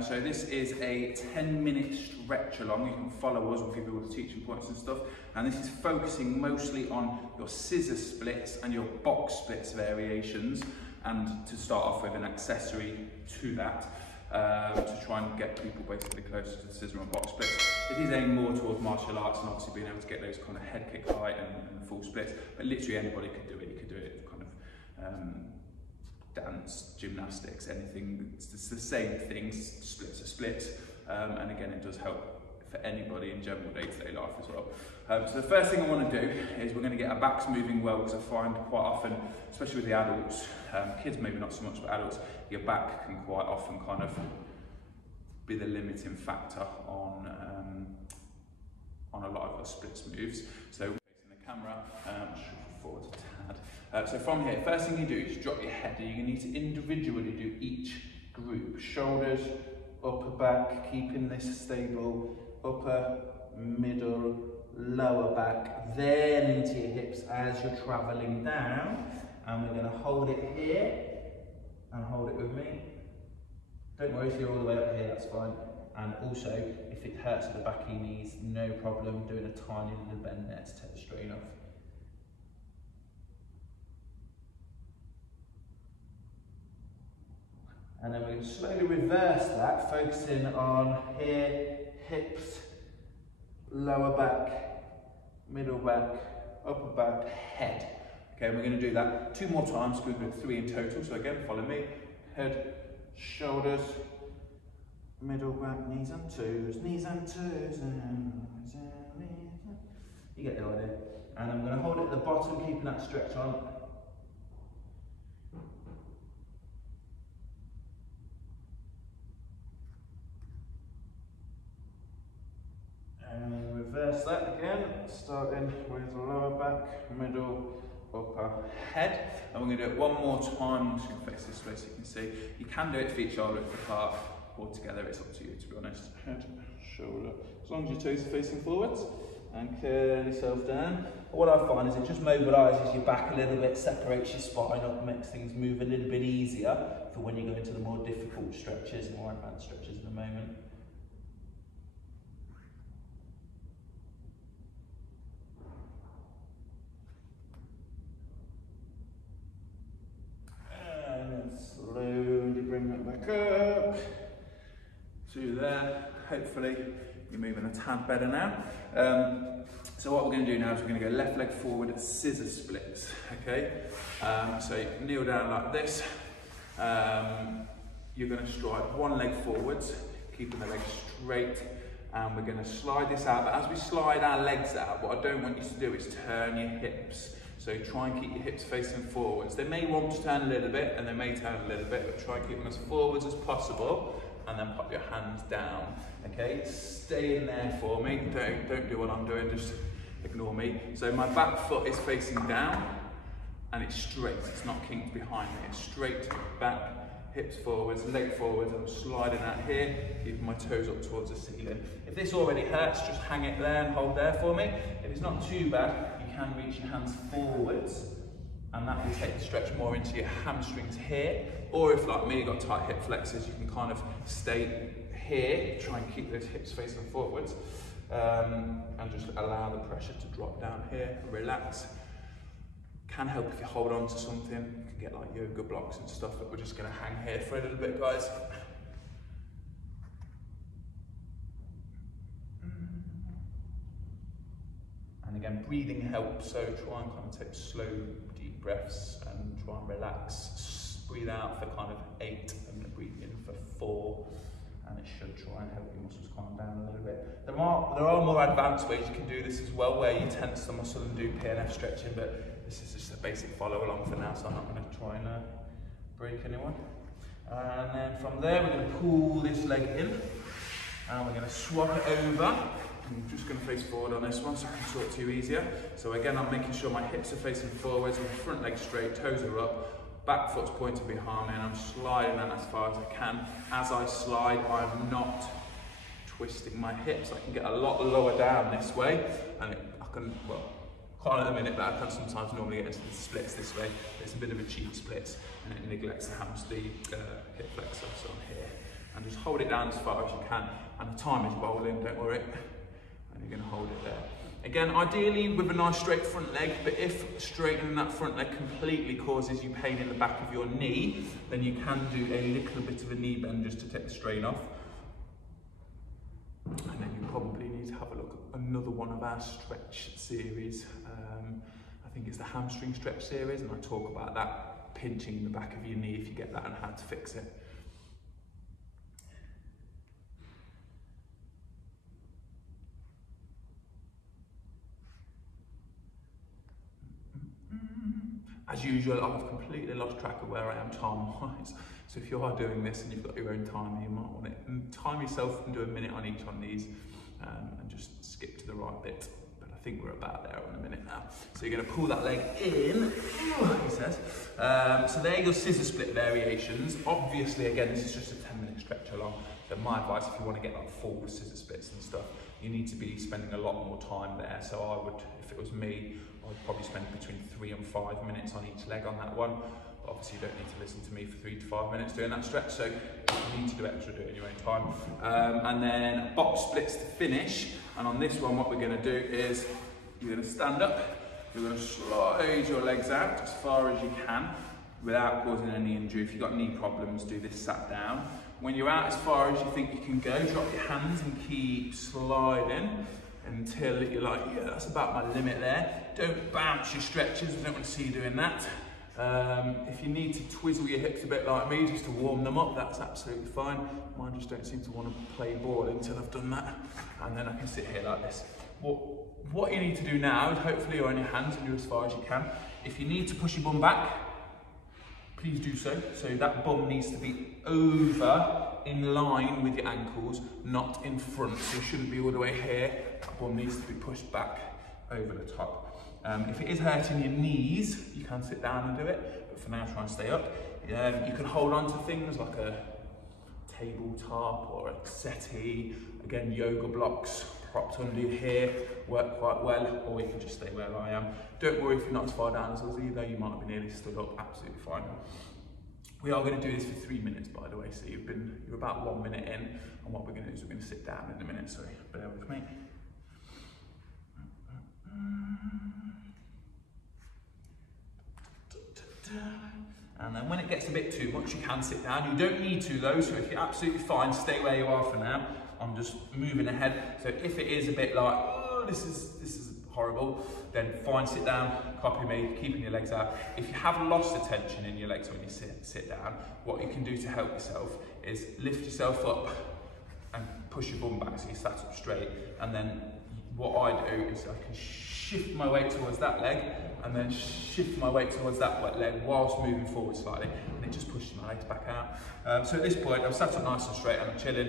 So this is a 10-minute stretch along. You can follow us, we'll give you all the teaching points and stuff. And this is focusing mostly on your scissor splits and your box splits variations. And to start off with an accessory to that, to try and get people basically closer to the scissor and box splits. It is aimed more towards martial arts and obviously being able to get those kind of head kick height and the full splits. But literally anybody could do it. You could do it kind of dance, gymnastics, anything. It's the same thing, splits are splits. And again, it does help for anybody in general day-to-day life as well. So the first thing I want to do is we're going to get our backs moving well, because I find quite often, especially with the adults, kids maybe not so much, but adults, your back can quite often kind of be the limiting factor on a lot of your splits moves. So facing the camera, shuffle forward a tad. So from here, first thing you do is drop your head, and you need to individually do each group. Shoulders, upper back, keeping this stable, upper, middle, lower back, then into your hips as you're travelling down. And we're going to hold it here, and hold it with me. Don't worry if you're all the way up here, that's fine. And also, if it hurts at the back of your knees, no problem, doing a tiny little bend there to take the strain off. And then we're going to slowly reverse that, focusing on here, hips, lower back, middle back, upper back, head. Okay, and we're going to do that 2 more times, we're going to do 3 in total. So again, follow me. Head, shoulders, middle back, knees and toes, knees and toes, and knees. You get the idea. And I'm going to hold it at the bottom, keeping that stretch on. And reverse that again, starting with the lower back, middle, upper, head. And we're going to do it 1 more time. I'm just going to face this way so you can see. You can do it feet shoulder width apart or together, it's up to you to be honest. Head, shoulder, as long as your toes are facing forwards, and curl yourself down. What I find is it just mobilises your back a little bit, separates your spine up, makes things move a little bit easier for when you go into the more difficult stretches, more advanced stretches in a moment. Slowly bring that back up to there. Hopefully you're moving a tad better now. So what we're going to do now is we're going to go left leg forward, scissor splits. Okay, so you can kneel down like this. You're going to stride 1 leg forwards, keeping the leg straight, and we're going to slide this out. But as we slide our legs out, what I don't want you to do is turn your hips. So try and keep your hips facing forwards. They may want to turn a little bit, and they may turn a little bit, but try and keep them as forwards as possible, and then pop your hands down. Okay, stay in there for me. Don't do what I'm doing, just ignore me. So my back foot is facing down, and it's straight. It's not kinked behind me. It's straight back, hips forwards, leg forwards. I'm sliding out here, keeping my toes up towards the ceiling. If this already hurts, just hang it there and hold there for me. If it's not too bad, you can reach your hands forwards, and that will take the stretch more into your hamstrings here. Or if, like me, you've got tight hip flexors, you can kind of stay here, try and keep those hips facing forwards, and just allow the pressure to drop down here, relax. Can help if you hold on to something. You can get like yoga blocks and stuff, but we're just going to hang here for a little bit, guys. And again, breathing helps, so try and kind of take slow, deep breaths and try and relax. Breathe out for kind of 8 and breathe in for 4, and it should try and help your muscles calm down a little bit. There are more advanced ways you can do this as well, where you tense the muscle and do PNF stretching, but this is just a basic follow along for now, so I'm not going to try and break anyone. And then from there, we're going to pull this leg in, and we're going to swap it over. I'm just going to face forward on this one so I can talk to you easier. So again, I'm making sure my hips are facing forwards, my front leg straight, toes are up, back foot's pointing behind me, and I'm sliding that as far as I can. As I slide, I'm not twisting my hips. I can get a lot lower down this way, and I can, well, can't at the minute, but I can sometimes normally get into the splits this way. It's a bit of a cheap split, and it neglects the hip flexor, so I'm here. And just hold it down as far as you can. And the time is rolling, don't worry. And you're going to hold it there. Again, ideally with a nice straight front leg, but if straightening that front leg completely causes you pain in the back of your knee, then you can do a little bit of a knee bend just to take the strain off. And then you probably need to have a look at another one of our stretch series. I think it's the hamstring stretch series, and I talk about that, pinching in the back of your knee if you get that and how to fix it. As usual, I've completely lost track of where I am time-wise. So if you are doing this and you've got your own timer, you might want to time yourself and do a minute on each on these and just skip to the right bit. But I think we're about there in a minute now. So you're going to pull that leg in, he says. So there are your scissor split variations. Obviously, again, this is just a 10-minute stretch along. So my advice, if you want to get like full scissor splits and stuff, you need to be spending a lot more time there. So I would, if it was me, I'd probably spend between 3 and 5 minutes on each leg on that one. But obviously you don't need to listen to me for 3 to 5 minutes doing that stretch, so if you need to do extra, do it in your own time. And then box splits to finish. And on this one, what we're going to do is you're going to stand up, you're going to slide your legs out as far as you can without causing any injury. If you've got knee problems, do this sat down. When you're out as far as you think you can go, drop your hands and keep sliding until you're like, yeah, that's about my limit there. Don't bounce your stretches, I don't want to see you doing that. If you need to twizzle your hips a bit like me just to warm them up, that's absolutely fine. Mine just don't seem to want to play ball until I've done that. And then I can sit here like this. What you need to do now is hopefully you're on your hands and do as far as you can. If you need to push your bum back, please do so. So that bum needs to be over in line with your ankles, not in front. So you shouldn't be all the way here. That bum needs to be pushed back over the top. If it is hurting your knees, you can sit down and do it, but for now try and stay up. You can hold on to things like a tabletop or a settee. Again, yoga blocks propped under your hair work quite well, or you can just stay where I am. Don't worry if you're not as far down as us either, you might be nearly stood up, absolutely fine. We are going to do this for 3 minutes, by the way, so you're about 1 minute in, and what we're going to do is we're going to sit down in a minute, sorry, bear with me. And then when it gets a bit too much, you can sit down. You don't need to though, so if you're absolutely fine, stay where you are for now. I'm just moving ahead. So if it is a bit like, oh, this is horrible, then fine, sit down, copy me, keeping your legs out. If you have lost the tension in your legs when you sit down, what you can do to help yourself is lift yourself up and push your bum back so you sat up straight. And then what I do is I can shift my weight towards that leg and then shift my weight towards that leg whilst moving forward slightly, and it just pushes my legs back out. So at this point, I'm sat up nice and straight and I'm chilling.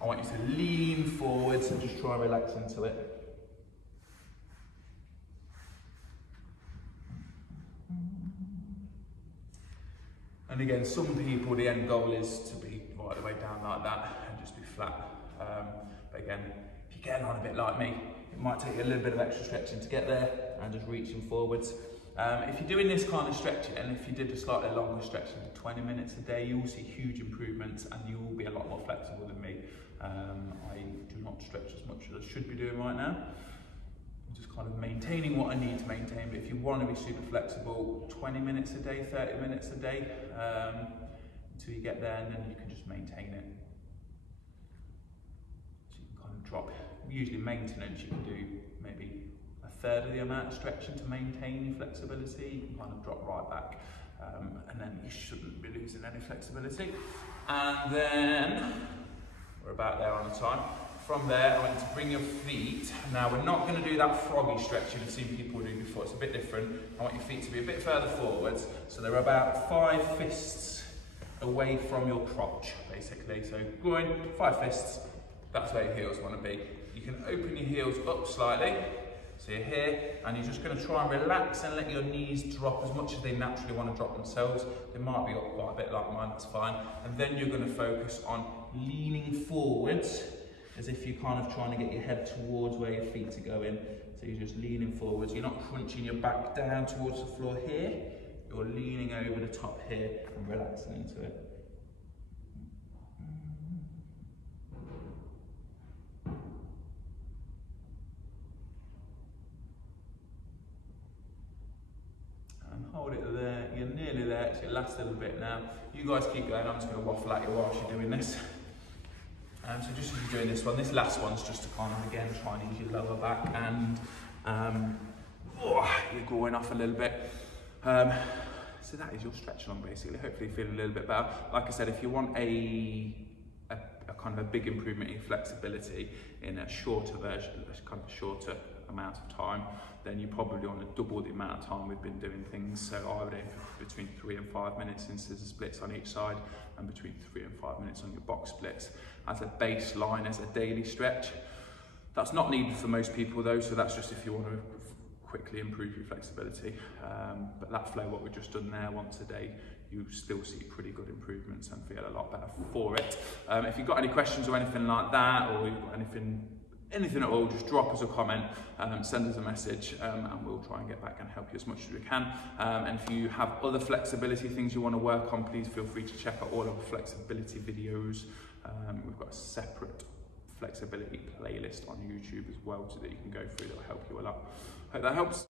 I want you to lean forwards and just try and relax into it. And again, some people, the end goal is to be right the way down like that and just be flat. But again, if you're getting on a bit like me, it might take you a little bit of extra stretching to get there and just reaching forwards. If you're doing this kind of stretching, and if you did a slightly longer stretching for 20 minutes a day, you will see huge improvements and you will be a lot more flexible than me. I do not stretch as much as I should be doing right now. I'm just kind of maintaining what I need to maintain, but if you want to be super flexible, 20 minutes a day, 30 minutes a day, until you get there, and then you can just maintain it. So you can kind of drop, usually maintenance, you can do maybe a third of the amount of stretching to maintain your flexibility. You can kind of drop right back, and then you shouldn't be losing any flexibility. And then, we're about there on the time. From there, I want you to bring your feet. Now, we're not going to do that froggy stretch you've seen people do before. It's a bit different. I want your feet to be a bit further forwards. So they're about 5 fists away from your crotch, basically. So going 5 fists, that's where your heels want to be. You can open your heels up slightly. So you're here, and you're just going to try and relax and let your knees drop as much as they naturally want to drop themselves. They might be up quite a bit like mine, that's fine. And then you're going to focus on leaning forwards, as if you're kind of trying to get your head towards where your feet are going. So you're just leaning forwards. You're not crunching your back down towards the floor here. You're leaning over the top here and relaxing into it. flex. It lasts a little bit now. You guys keep going. I'm just going to waffle at you whilst you're doing this. So just as you're doing this one, this last one's just to kind of, again, try and ease your lower back and you're going off a little bit. So that is your stretch along basically. Hopefully you feel a little bit better. Like I said, if you want a kind of a big improvement in flexibility in a shorter version, a kind of shorter amount of time, then you probably want to double the amount of time we've been doing things. So I would aim for between 3 and 5 minutes in scissor splits on each side, and between 3 and 5 minutes on your box splits as a baseline, as a daily stretch. That's not needed for most people though, so that's just if you want to quickly improve your flexibility. But that flow, what we've just done there once a day, you still see pretty good improvements and feel a lot better for it. If you've got any questions or anything like that, or you've got anything at all, just drop us a comment, send us a message, and we'll try and get back and help you as much as we can. And if you have other flexibility things you want to work on, please feel free to check out all of the flexibility videos. We've got a separate flexibility playlist on YouTube as well, so that you can go through. That'll help you a lot. Hope that helps.